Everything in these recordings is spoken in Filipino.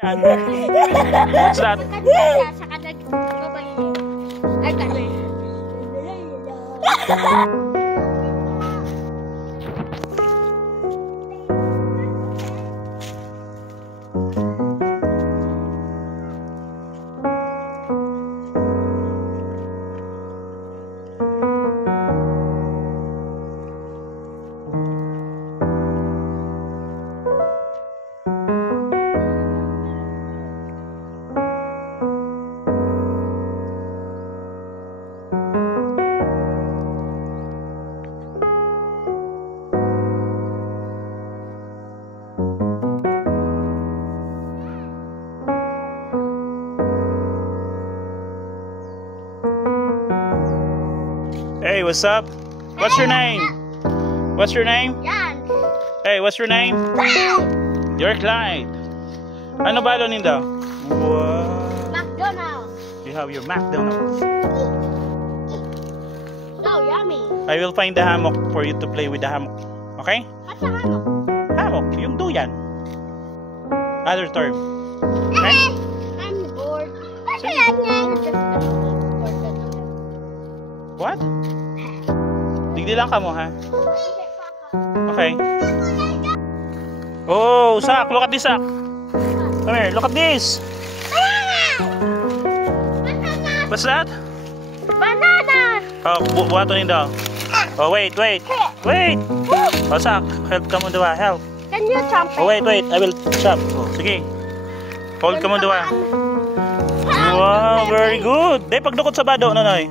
What's that? Hey, what's up? What's your name? What's your name? Yan. Hey, what's your name? You're Clyde. Ano ba nindo? Wow. McDonald's. You have your McDonald's. So yummy. I will find the hammock for you to play with the hammock. Okay? What's a hammock? Hammock, yung duyan. Other term. Okay? I'm bored. Sige. What? Digdi lang ka mo, ha? Okay. Oh, Sak, look at this, Sak. Come here, look at this. What's that? Banana. Oh, buhato nindo. Oh, wait. Oh, Sak, help ka mo duwa, help. Can you jump? Oh, wait, I will chop. Oh, sige. Hold ka mo duwa. Wow, very good. Day, pagdukot sa bado, nonoy.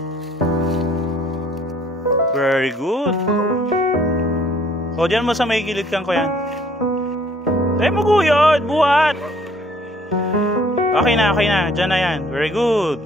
Very good. O, dyan mo sa may gilid kang ko yan. Day, maguyod. Buhat. Okay na. Dyan na yan. Very good.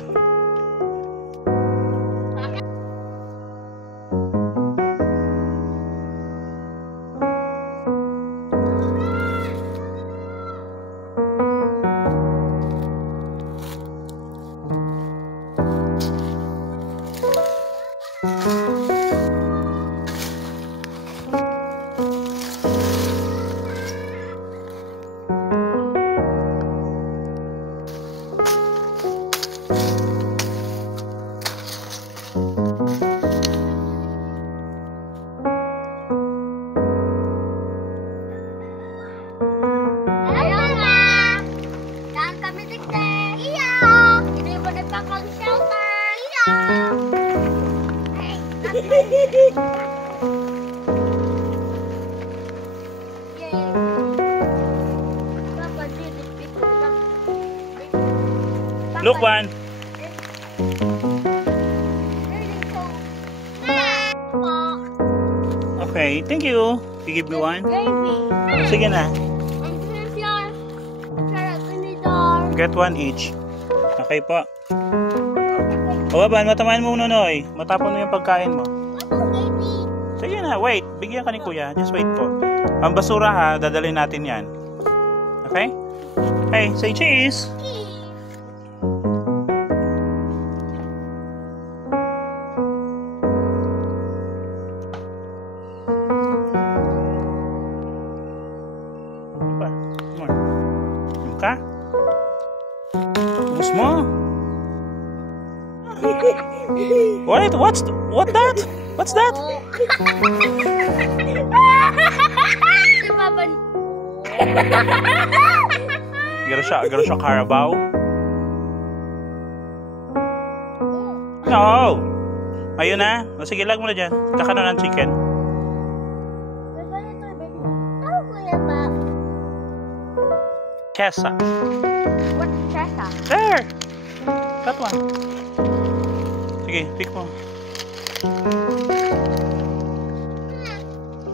Look, one. Okay, thank you. You give me one. Sige na. Get one each. Okay po. O, Aban, matamayan mo Nonoy. Matapon mo yung pagkain mo. Sige na, wait. Bigyan ka ni Kuya. Just wait po. Ang basura ha, dadalhin natin yan. Okay? Hey, say cheese. Ka? Ubus mo. Wait, what that? What's that? Garo siya Carabao. No. Ayun na. O sige, lag mo na dyan. Kakano ng chicken. Chesa. What's chesa? There. That one. Sige, pick mo.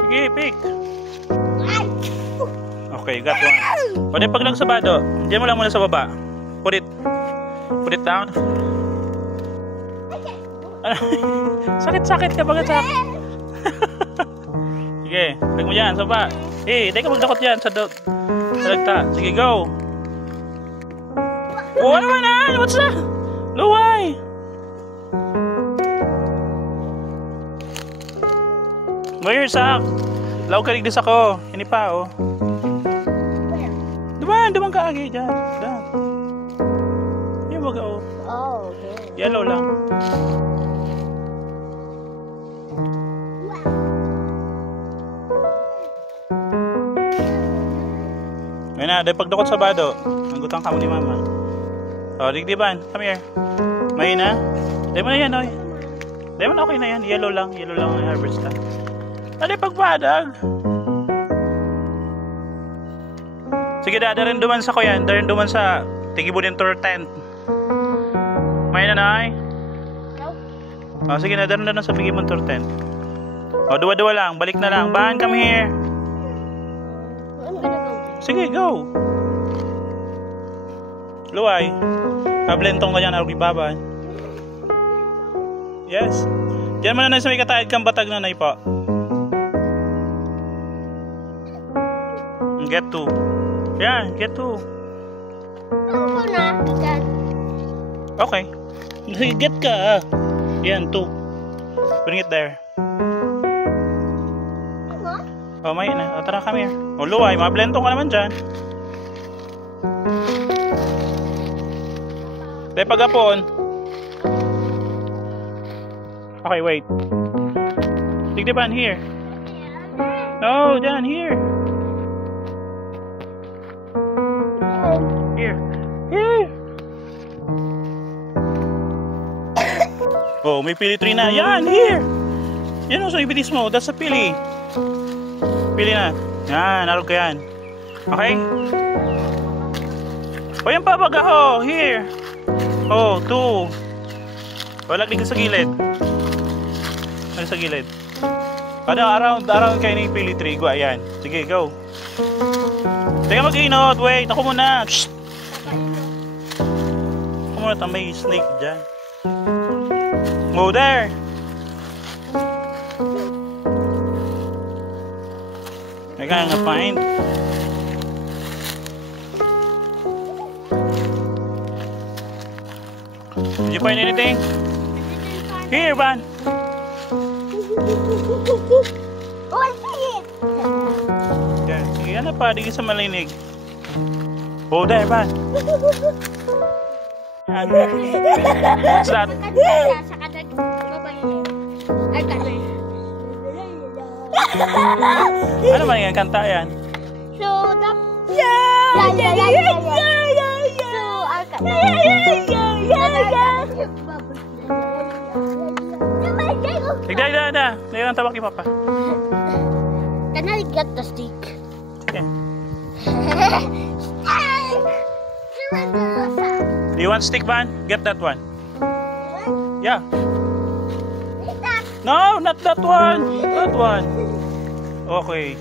Sige, pick. Okay, got one. O, di pag lang sa bado. Diyan mo lang muna sa baba. Put it down. Sakit ka bagay sak. Sige, pick mo dyan sa baba. Eh, di ka magdakot dyan sa lagta. Sige, go. Oh, ano ba na? What's that? Luway. Where's Sak? Law ka riglis ako. Hindi pa, oh. Duman ka agi dyan. Dyan. Yung wag oh. Oh, okay. Yellow lang. Ayun na, dahil pagdukot sa bado. Ang gutang ka mo ni mama. O, digdiban. Come here. May na. Dahil mo na yan, oy. Dahil mo na okay na yan. Yellow lang ang harvest ka. Dahil pagbadag. Sige, darin duman sa ko yan. Darin duman sa Tigibudin Tour Tent. May na, nay. O, sige na, darin na sa Tigibudin Tour Tent. O, duwa-duwa lang. Balik na lang. Ban, come here. I'm gonna go. Sige, go. Luway. Kablentong ka dyan, arugibaban. Yes. Diyan mo na sa may katahid kang batag na po. Get to. Yan, get to. Ako na. Dad. Okay. Get ka. Yan, to. Bring it there. Ano? Oh, may na. O, tara, come here. O, luway. Mablentong ka naman dyan. Dahil pagapon. Okay, wait. Tigdiban, here. No, dyan, here. Here. Here. Oh, may pili tree na. Yan, here. Yan o, so ibitis mo. That's a pili. Pili na. Yan, narog ka yan. Okay? O, yan pa bagaho. Here. Oh, 2. O, laglig ka sa gilid. Laglig sa gilid. Ano, around kayo ng pili tree. Go, ayan. Sige, go. Teka mag-inot. Wait, ako muna. Shh. Ako muna, may snake dyan. Go there. Teka nga find. Did you find anything? Here, Van. Oh, I see it. Yan. Sige, ano pa? Di sa malinig. Oh, there, Van. Yan. What's that? Kanta sa kadag babae. Ay, kanta. Ano man yan? Kanta yan. So, the... Yeah! So, I'll kanta. Tigda. Tigda ang tabak ni Papa. Can I get the stick? Okay. Surrender. Do you want stick, Van? Get that one. Yeah. No, not that one. That one. Okay.